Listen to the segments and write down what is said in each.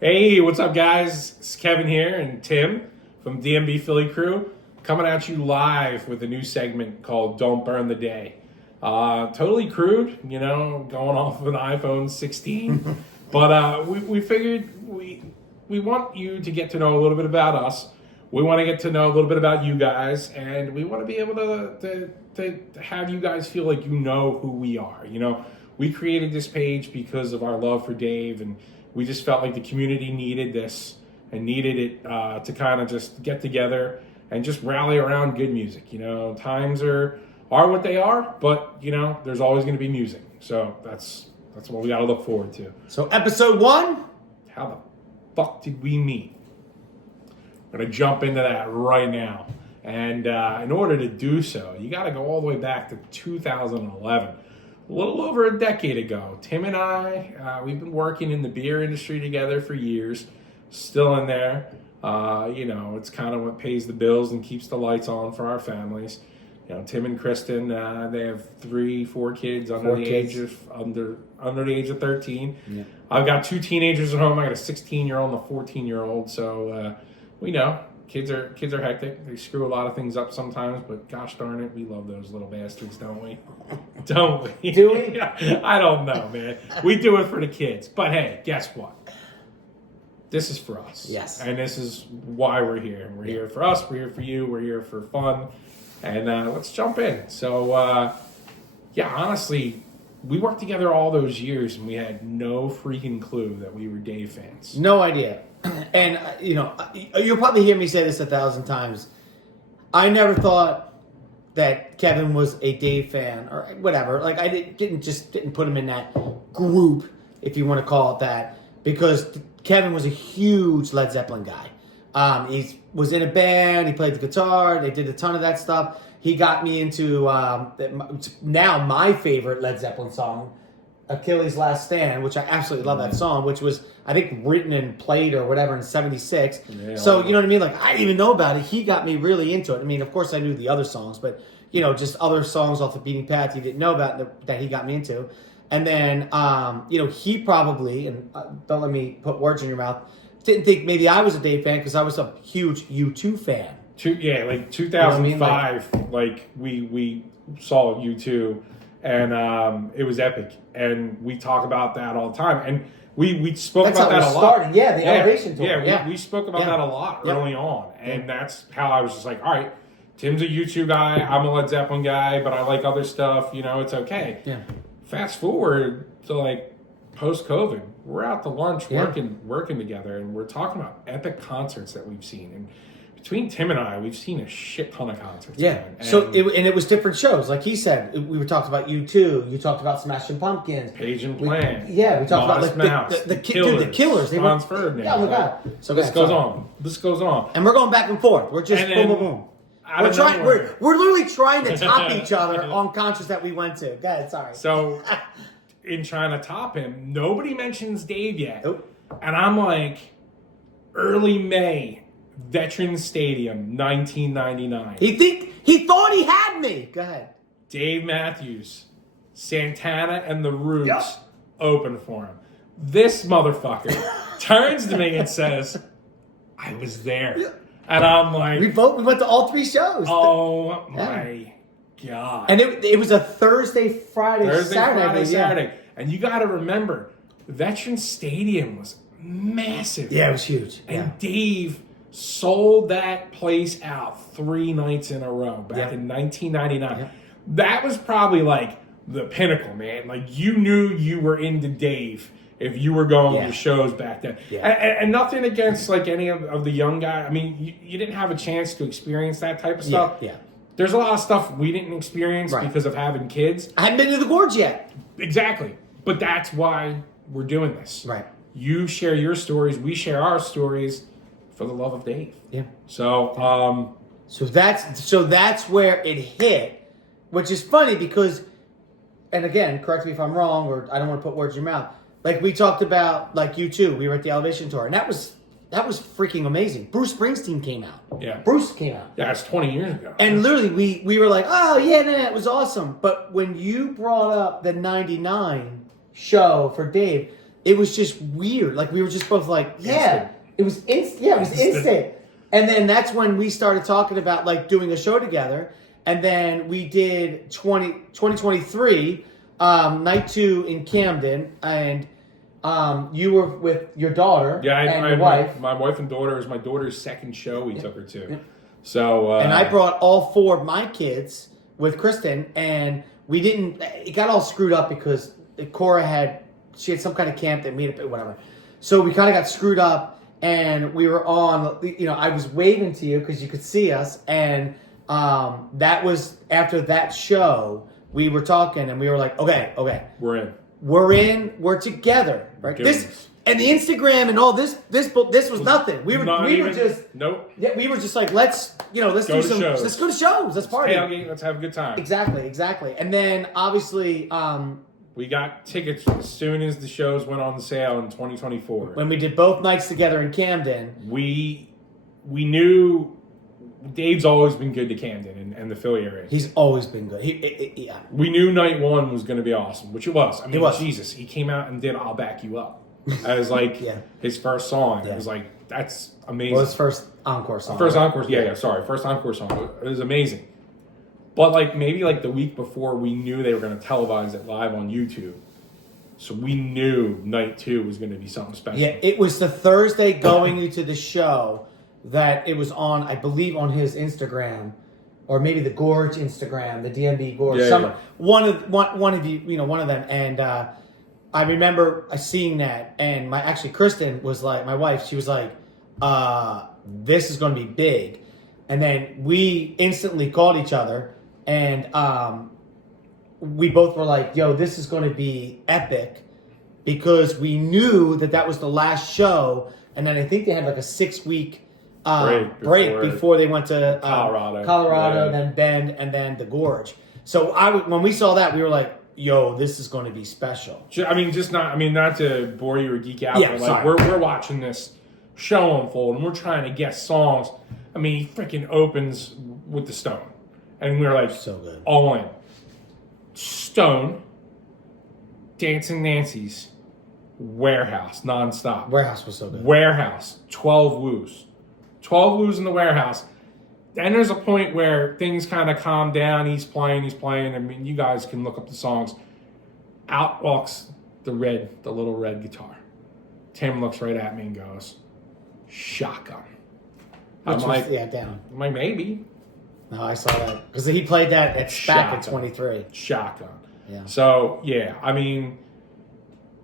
Hey, what's up, guys? It's Kevin here and Tim from DMB Philly Crew coming at you live with a new segment called Don't Burn the Day. Totally crude, going off of an iPhone 16. But we figured we want you to get to know a little bit about us. We want to get to know a little bit about you guys, and we want to be able to have you guys feel like you know who we are. We created this page because of our love for Dave, and we just felt like the community needed this and needed it to kind of just get together and just rally around good music. Times are what they are, but there's always going to be music. So that's what we got to look forward to. So episode 1, how the fuck did we meet? We're going to jump into that right now. And in order to do so, you got to go all the way back to 2011. A little over a decade ago, Tim and I, we've been working in the beer industry together for years, still in there. It's kind of what pays the bills and keeps the lights on for our families. Tim and Kristen, they have 4 kids under the age of 13. Yeah. I've got 2 teenagers at home. I got a 16-year-old and a 14-year-old. So we know kids are hectic. They screw a lot of things up sometimes, but gosh darn it, we love those little bastards, don't we? Don't we? Do we? I don't know, man. We do it for the kids. But hey, guess what? This is for us. Yes. And this is why we're here. We're here for us. We're here for you. We're here for fun. And let's jump in. So, honestly, we worked together all those years, and we had no freaking clue that we were Dave fans. No idea. And, you'll probably hear me say this 1,000 times. I never thought that Kevin was a Dave fan or whatever. Like, I didn't put him in that group, if you want to call it that, because Kevin was a huge Led Zeppelin guy. He was in a band. He played the guitar. They did a ton of that stuff. He got me into now my favorite Led Zeppelin song, Achilles' Last Stand, which I absolutely love that song, which was, I think, written and played or whatever in 76. Yeah, so, you know what I mean? Like, I didn't even know about it. He got me really into it. I mean, of course, I knew the other songs, but, just other songs off the beating path he didn't know about that he got me into. And then, he probably, and don't let me put words in your mouth, didn't think maybe I was a Dave fan because I was a huge U2 fan. Like 2005, we saw U2, and it was epic. And we talk about that all the time. And we spoke about that a lot. Yeah, the Elevation Tour. We spoke about that a lot early on. And that's how I was just like, all right, Tim's a U2 guy, I'm a Led Zeppelin guy, but I like other stuff, it's okay. Yeah. Fast forward to post-COVID, we're out to lunch working together, and we're talking about epic concerts that we've seen. And between Tim and I, we've seen a shit ton of concerts. Yeah. So it was different shows. Like he said, we were talking about U2. You talked about Smashing Pumpkins. Page and Plan. We talked about the Killers. The Killers. Franz Ferdinand. Yeah, look at it. So this goes on. This goes on. And we're going back and forth. We're just boom, boom, boom. We're literally trying to top each other on concerts that we went to. Go ahead, sorry. So in trying to top him, nobody mentions Dave yet. Nope. And I'm like, early May, Veterans Stadium, 1999. He thought he had me. Go ahead. Dave Matthews, Santana and the Roots open for him. This motherfucker turns to me and says, I was there. Yeah. And I'm like, we went to all 3 shows. Oh my God. And it was a Thursday, Friday, Saturday. And you got to remember, Veterans Stadium was massive. Yeah, it was huge. And Dave sold that place out 3 nights in a row back in 1999. Yeah. That was probably the pinnacle, man. You knew you were into Dave if you were going to shows back then. Yeah. And nothing against any of the young guys. I mean, you didn't have a chance to experience that type of stuff. Yeah. There's a lot of stuff we didn't experience because of having kids. I haven't been to the Gorge yet. Exactly. But that's why we're doing this. Right. You share your stories. We share our stories for the love of Dave. Yeah. So, So that's where it hit, which is funny because, and again, correct me if I'm wrong, or I don't want to put words in your mouth. We talked about U2. We were at the Elevation Tour, and that was freaking amazing. Bruce Springsteen came out. Yeah. Bruce came out. Yeah, it's 20 years ago. And literally, we were like, oh, yeah, it was awesome. But when you brought up the 99 show for Dave, it was just weird. Like we were just both like, yeah, Instant. it was instant. Yeah, it was instant. And then that's when we started talking about like doing a show together. And then we did 2023, night 2 in Camden, and you were with your daughter and your wife. My wife and daughter. It was my daughter's second show we took her to. So and I brought all 4 of my kids with Kristen, and we didn't. It got all screwed up because Cora had some kind of camp that meet up, whatever. So we kind of got screwed up, and we were on. I was waving to you because you could see us, and that was after that show. We were talking, and we were like, okay, we're in, we're together, right? This. And the Instagram and all this was nothing. We were just nope. Yeah, we were just like, let's do some shows. Let's go to shows. Let's party. Tailgate, let's have a good time. Exactly. And then obviously we got tickets as soon as the shows went on sale in 2024. When we did both nights together in Camden, we knew Dave's always been good to Camden and the Philly area. He's always been good. Yeah. We knew night 1 was going to be awesome, which it was. I mean, it was. Jesus, he came out and did "I'll Back You Up" as like his first song. Yeah. It was like, that's amazing. Well, his first encore song. First encore song. It was amazing. But like maybe like the week before, we knew they were going to televise it live on YouTube. So we knew night 2 was going to be something special. Yeah, it was the Thursday going into the show that it was on, I believe, on his Instagram, or maybe the Gorge Instagram, the DMB Gorge. One of you, one of them. And I remember seeing that, and Kristen was like, my wife, she was like, this is going to be big. And then we instantly called each other, and we both were like, yo, this is going to be epic, because we knew that was the last show, and then I think they had like a 6-week break before they went to Colorado, then Bend, and then the Gorge. So when we saw that, we were like, yo, this is going to be special. Not to bore you or geek out, but like we're watching this show unfold, and we're trying to guess songs. I mean, he freaking opens with the Stone, and we were like, so good, all in. Stone, Dancing Nancy's, Warehouse, nonstop. Warehouse was so good. Warehouse, 12 woos. 12 woos in the Warehouse. Then there's a point where things kind of calm down. He's playing. I mean, you guys can look up the songs. Out walks the little red guitar. Tim looks right at me and goes, "Shotgun." I'm like, down. I'm like, maybe. No, I saw that because he played that at SPAC in 23. Shotgun. Yeah. So yeah, I mean,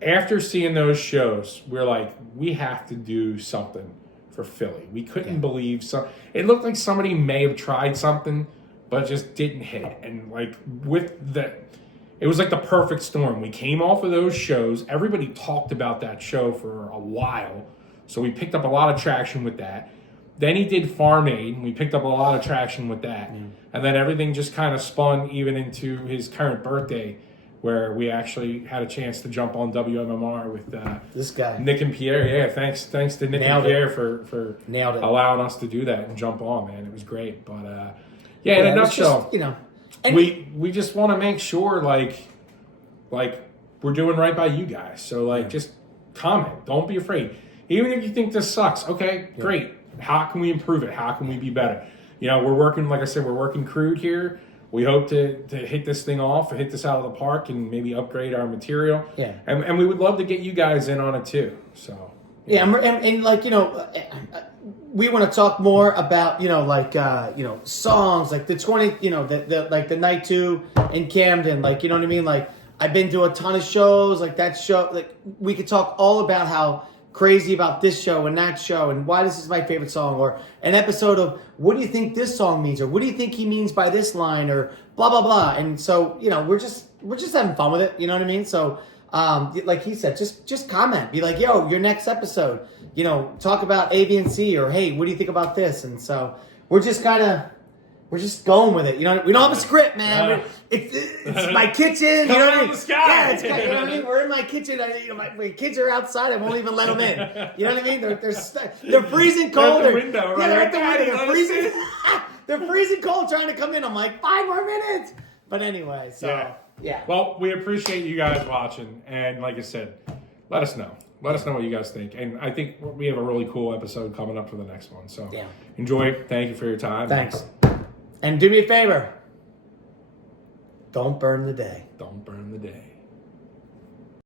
after seeing those shows, we're like, we have to do something for Philly. We couldn't believe it looked like somebody may have tried something, but just didn't hit it. And like it was like the perfect storm. We came off of those shows. Everybody talked about that show for a while. So we picked up a lot of traction with that. Then he did Farm Aid, and we picked up a lot of traction with that. Mm. And then everything just kind of spun even into his current birthday, where we actually had a chance to jump on WMMR with this guy, Nick and Pierre. Yeah, thanks to Nick and Pierre for allowing us to do that and jump on, man. It was great. But in a nutshell, we just want to make sure like we're doing right by you guys. So just comment. Don't be afraid. Even if you think this sucks, okay, great. How can we improve it? How can we be better? We're working, like I said, we're working crude here. We hope to hit this thing off, hit this out of the park, and maybe upgrade our material. Yeah. And we would love to get you guys in on it too. So. Yeah, and we want to talk more about songs like the 20, the night 2 in Camden, you know what I mean? Like I've been to a ton of shows, like that show. Like we could talk all about how crazy about this show and that show and why this is my favorite song, or an episode of what do you think this song means, or what do you think he means by this line, or blah blah blah. And so we're just having fun with it, you know what I mean? So like he said, just comment, be like, yo, your next episode, talk about A, B, and C, or hey, what do you think about this? And so we're just going with it, we don't have a script, man. It's my kitchen, you know what I mean? Yeah, you know what I mean? We're in my kitchen. My kids are outside. I won't even let them in. You know what I mean? They're freezing cold. At the window, right? Yeah, they're at the window. They're freezing. They're freezing cold, trying to come in. I'm like, 5 more minutes. But anyway, so yeah. Well, we appreciate you guys watching, and like I said, let us know. Let us know what you guys think. And I think we have a really cool episode coming up for the next one. So Yeah. enjoy. Thank you for your time. Thanks. And do me a favor. Don't burn the day. Don't burn the day.